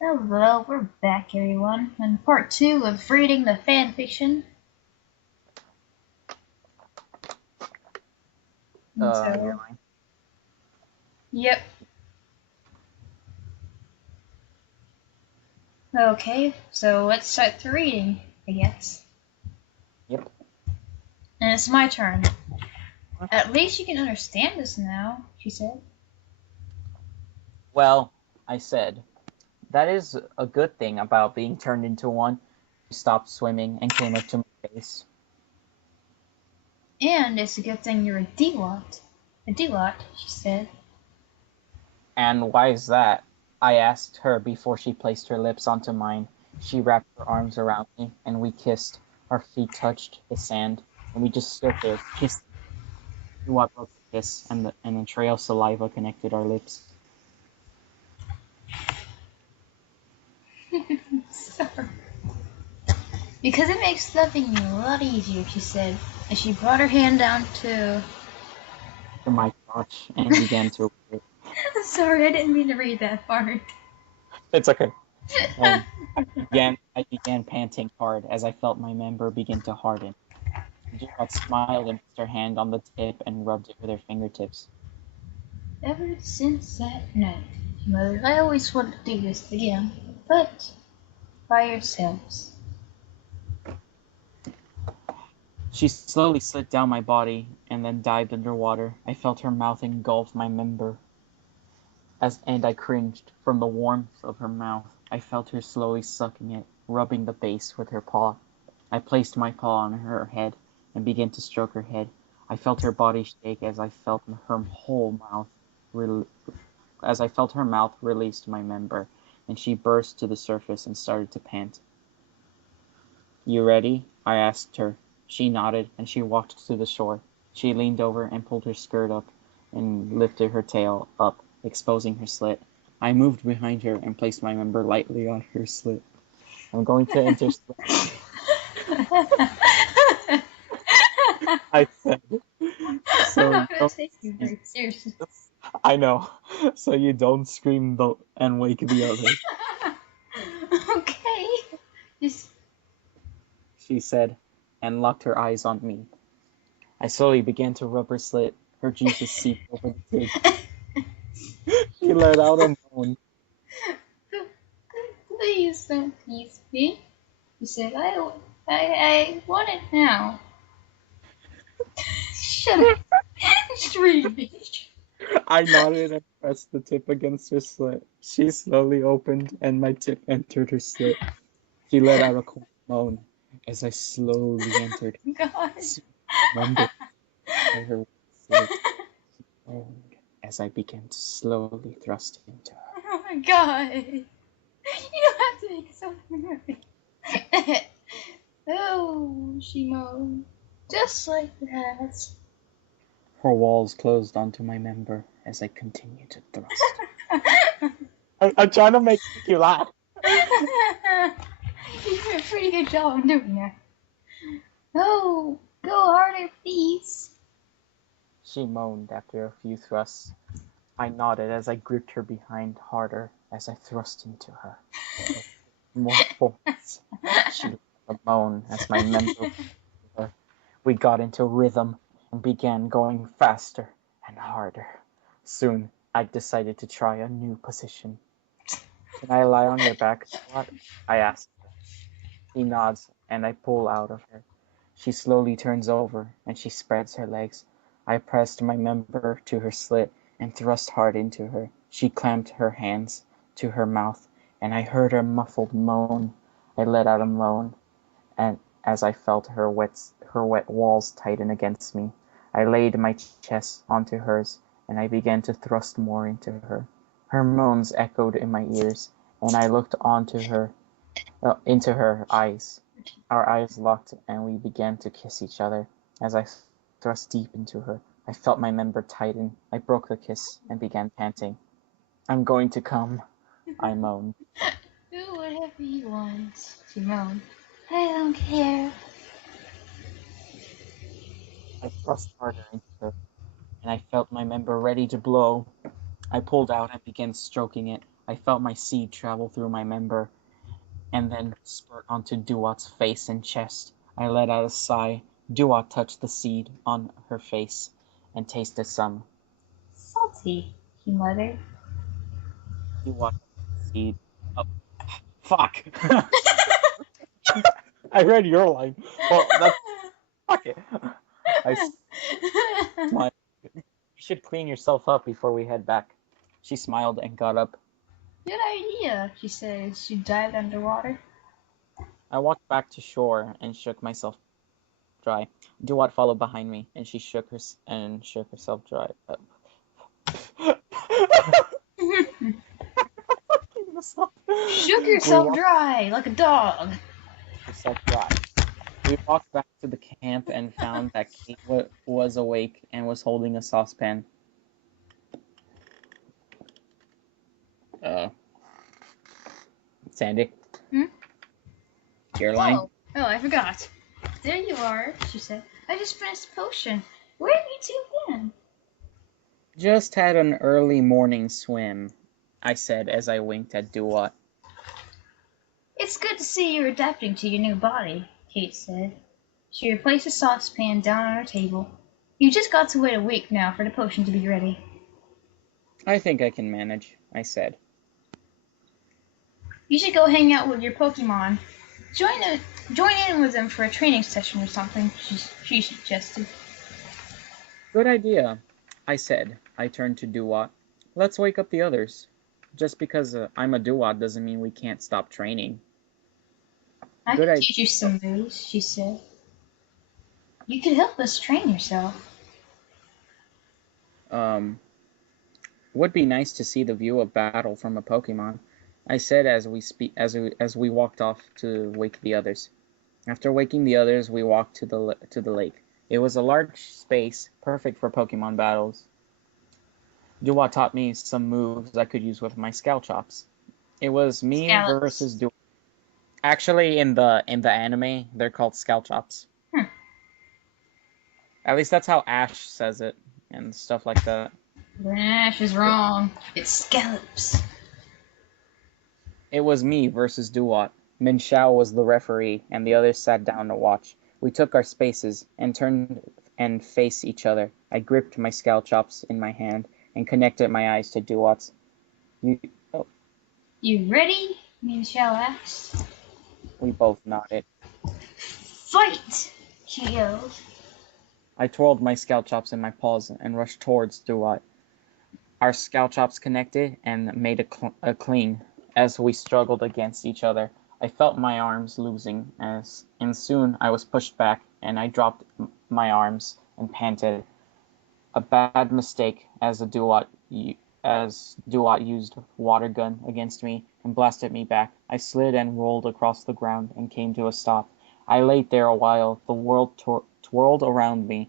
Hello, we're back, everyone, on part two of reading the fanfiction. And Never so, mind. yep. Okay, so let's start the reading, I guess. Yep. And it's my turn. At least you can understand us now, she said. Well, I said, that is a good thing about being turned into one. She stopped swimming and came up to my face. And it's a good thing you're a D-lot. A D-lot, she said. And why is that? I asked her before she placed her lips onto mine. She wrapped her arms around me, and we kissed. Our feet touched the sand, and we just stood there, kissing. We broke the kiss, and a trail of saliva connected our lips. Sorry. Because it makes loving you a lot easier, she said, as she brought her hand down to... To my crotch and began to. Sorry, I didn't mean to read that part. It's okay. And I began panting hard as I felt my member begin to harden. Gerald smiled and placed her hand on the tip and rubbed it with her fingertips. Ever since that night, Mother, I always wanted to do this again, but by ourselves. She slowly slid down my body and then dived underwater. I felt her mouth engulf my member, and I cringed from the warmth of her mouth. I felt her slowly sucking it, rubbing the base with her paw. I placed my paw on her head and began to stroke her head. I felt her body shake re- as I felt her mouth release my member, and she burst to the surface and started to pant. "You ready?" I asked her. She nodded, and she walked to the shore. She leaned over and pulled her skirt up and lifted her tail up, exposing her slit. I moved behind her and placed my member lightly on her slit. "I'm going to enter slit," I said. So I'm you gonna don't take you scream. very seriously. I know. So you don't scream and wake the others, Okay. Just she said, and locked her eyes on me. I slowly began to rub her slit. Her juices seeped over the tip. She let out a moan. please don't tease me. He said, I want it now. Shut up. Just read me. I nodded and pressed the tip against her slit. She slowly opened, and my tip entered her slit. She let out a cold moan as I slowly entered. God. Soon, remember her slit. She moaned as I began to slowly thrust into her. Oh my god. You don't have to make something right. Oh, she moaned. Just like that. Her walls closed onto my member as I continued to thrust. I'm trying to make you laugh. You did a pretty good job of doing that. Oh, go harder, please. She moaned after a few thrusts. I nodded as I gripped her behind harder as I thrust into her. With more force, she let out a moan as my member her. We got into rhythm and began going faster and harder. Soon I decided to try a new position. "Can I lie on your back somewhat?" I asked her. She nods and I pull out of her. She slowly turns over and she spreads her legs. I pressed my member to her slit and thrust hard into her. She clamped her hands to her mouth and I heard her muffled moan. I let out a moan and as I felt her wet walls tighten against me. I laid my chest onto hers and I began to thrust more into her. Her moans echoed in my ears and I looked into her eyes. Our eyes locked and we began to kiss each other. As I thrust deep into her, I felt my member tighten. I broke the kiss and began panting. "I'm going to come," I moaned. Do whatever you want, she moaned. I don't care. I thrust harder into her and I felt my member ready to blow. I pulled out and began stroking it. I felt my seed travel through my member and then spurt onto Duat's face and chest. I let out a sigh. Duat touched the seed on her face and tasted some. Salty, he muttered. Duat seed. Oh, fuck! I read your line. Well, that's fuck it. I smiled. You should clean yourself up before we head back. She smiled and got up. Good idea, she said as she dived underwater. I walked back to shore and shook myself dry. Duat followed behind me, and she shook herself dry. Shook We yourself walked dry like a dog. herself dry. We walked back to the camp and found that Kate was awake and was holding a saucepan. Sandy, Hmm? your line? Oh, I forgot. There you are, she said. I just finished a potion. Where have you two been? Just had an early morning swim, I said as I winked at Duat. It's good to see you're adapting to your new body, Kate said. She replaced the saucepan down on her table. You just got to wait a week now for the potion to be ready. I think I can manage, I said. You should go hang out with your Pokemon. Join in with them for a training session or something, she suggested. Good idea, I said. I turned to Duat. Let's wake up the others. Just because I'm a Duat doesn't mean we can't stop training. I can teach you some moves, she said. You could help us train yourself. Would be nice to see the view of battle from a Pokemon, I said as we walked off to wake the others. After waking the others, we walked to the lake. It was a large space, perfect for Pokemon battles. Duat taught me some moves I could use with my Scalchops. It was me versus Duat. Actually, in the anime, they're called Scalchops. At least that's how Ash says it, and stuff like that. Ash is wrong. It's Scallops. It was me versus Duat. Min Shao was the referee, and the others sat down to watch. We took our spaces and turned and faced each other. I gripped my Scalchops in my hand and connected my eyes to Duat's. You ready? Min Shao asked. We both nodded. Fight! She yelled. I twirled my Scalchops in my paws and rushed towards Duat. Our Scalchops connected and made a cling as we struggled against each other. I felt my arms losing, and soon I was pushed back, and I dropped my arms and panted. A bad mistake, as Duat used water gun against me and blasted me back. I slid and rolled across the ground and came to a stop. I lay there a while. The world twirled around me.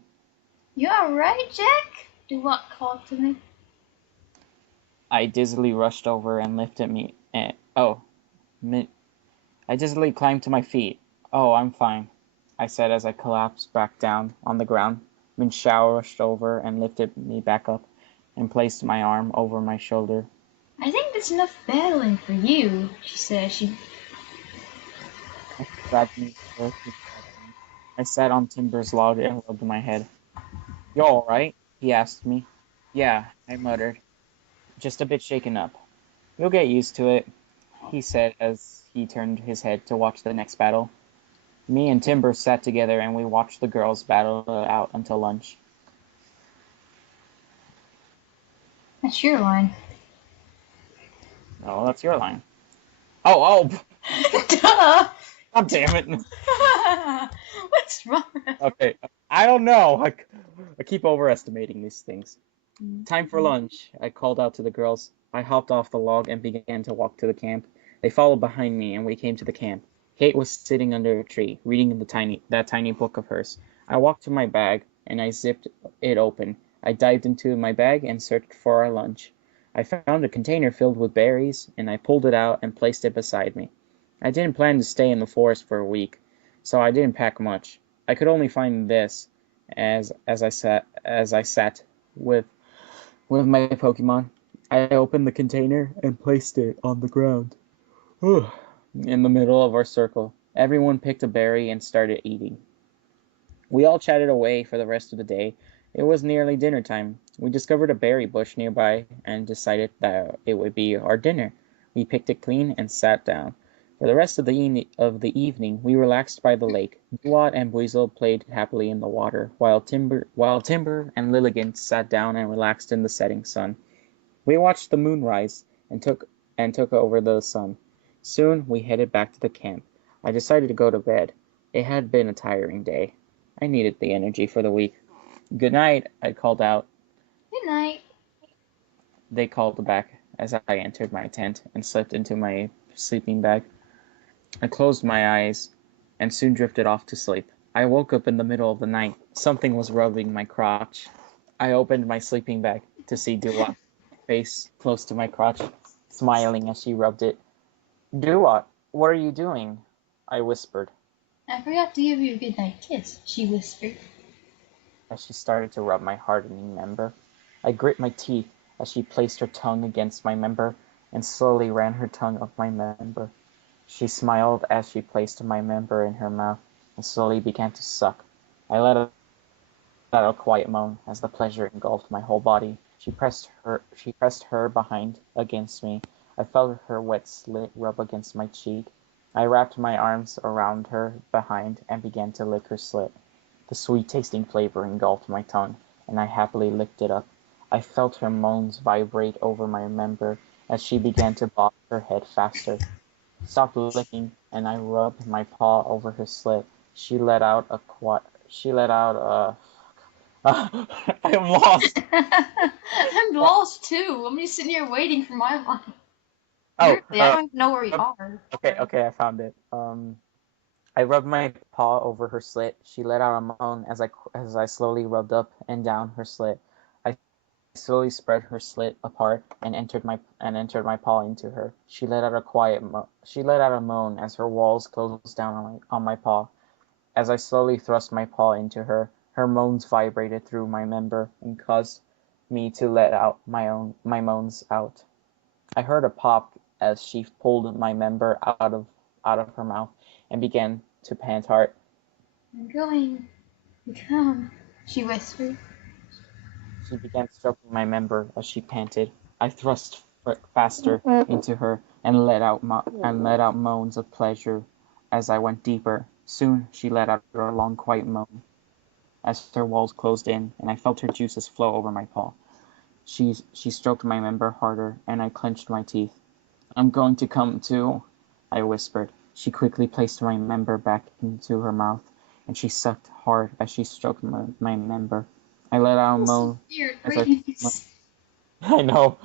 You alright, Jack? Duat called to me. I dizzily rushed over and lifted me. I dizzily climbed to my feet. Oh, I'm fine, I said as I collapsed back down on the ground. Min Shao rushed over and lifted me back up and placed my arm over my shoulder. I think that's enough battling for you, she said. She grabbed me. I sat on Timber's log and rubbed my head. You alright? He asked me. Yeah, I muttered. Just a bit shaken up. You'll get used to it, he said as he turned his head to watch the next battle. Me and Timber sat together and we watched the girls battle out until lunch. That's your line. Oh, that's your line. Oh! Duh! God damn it. What's wrong? Okay, I don't know. I keep overestimating these things. Time for lunch, I called out to the girls. I hopped off the log and began to walk to the camp. They followed behind me and we came to the camp. Kate was sitting under a tree, reading that tiny book of hers. I walked to my bag and I zipped it open. I dived into my bag and searched for our lunch. I found a container filled with berries and I pulled it out and placed it beside me. I didn't plan to stay in the forest for a week, so I didn't pack much. I could only find this as I sat with my Pokemon. I opened the container and placed it on the ground. In the middle of our circle. Everyone picked a berry and started eating. We all chatted away for the rest of the day. It was nearly dinner time. We discovered a berry bush nearby and decided that it would be our dinner. We picked it clean and sat down. For the rest of the evening, we relaxed by the lake. Duat and Buizel played happily in the water, while Timber and Lilligant sat down and relaxed in the setting sun. We watched the moon rise and took over the sun. Soon we headed back to the camp. I decided to go to bed. It had been a tiring day. I needed the energy for the week. Good night, I called out. Good night. They called back as I entered my tent and slipped into my sleeping bag. I closed my eyes and soon drifted off to sleep. I woke up in the middle of the night. Something was rubbing my crotch. I opened my sleeping bag to see Duat's face close to my crotch, smiling as she rubbed it. Duat, what are you doing? I whispered I forgot to give you a goodnight kiss, she whispered. as she started to rub my hardening member. I grit my teeth as she placed her tongue against my member and slowly ran her tongue up my member. She smiled as she placed my member in her mouth and slowly began to suck. I let out a quiet moan as the pleasure engulfed my whole body. She pressed her behind against me. I felt her wet slit rub against my cheek. I wrapped my arms around her behind and began to lick her slit. The sweet-tasting flavor engulfed my tongue, and I happily licked it up. I felt her moans vibrate over my member as she began to bob her head faster. Stopped licking, and I rubbed my paw over her slit. She let out a I'm lost. I'm lost too. I'm just sitting here waiting for my line. Oh, Seriously, I don't even know where you are. okay, I found it. I rubbed my paw over her slit. She let out a moan as I slowly rubbed up and down her slit. I slowly spread her slit apart and entered my paw into her. She let out a moan as her walls closed down on my paw. As I slowly thrust my paw into her, her moans vibrated through my member and caused me to let out my moans out. I heard a pop as she pulled my member out of her mouth and began to pant hard. I'm going to come, she whispered. She began stroking my member as she panted. I thrust faster into her and let out moans of pleasure as I went deeper. Soon she let out a long, quiet moan as her walls closed in, and I felt her juices flow over my paw. She stroked my member harder, and I clenched my teeth. I'm going to come too, I whispered. She quickly placed my member back into her mouth, and she sucked hard as she stroked my member. I let out a Also, moan weird as I breeze. I know.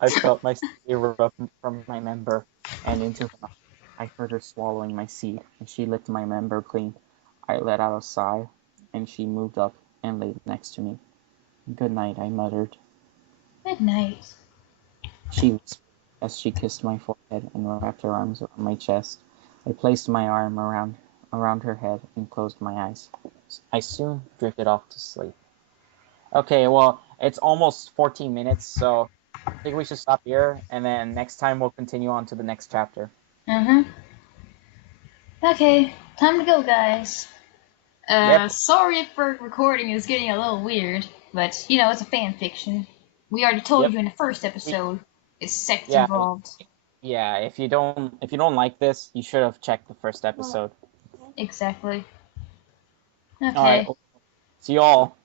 I felt my seed erupt from my member and into her mouth. I heard her swallowing my seed, and she licked my member clean. I let out a sigh, and she moved up and laid next to me. Good night, I muttered. Good night. She whispered as she kissed my forehead and wrapped her arms around my chest. I placed my arm around her head and closed my eyes. I soon drifted off to sleep. Okay, well, it's almost 14 minutes, so I think we should stop here, and then next time we'll continue on to the next chapter. Uh-huh. Okay, time to go, guys. Yep. Sorry if our recording is getting a little weird, but, you know, it's a fan fiction. We already told Yep. you in the first We, episode, it's sex yeah. involved. Yeah. If you don't like this, you should have checked the first episode. Exactly. All right. Okay. See you all.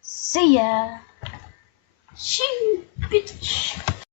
See ya. Shoo, bitch.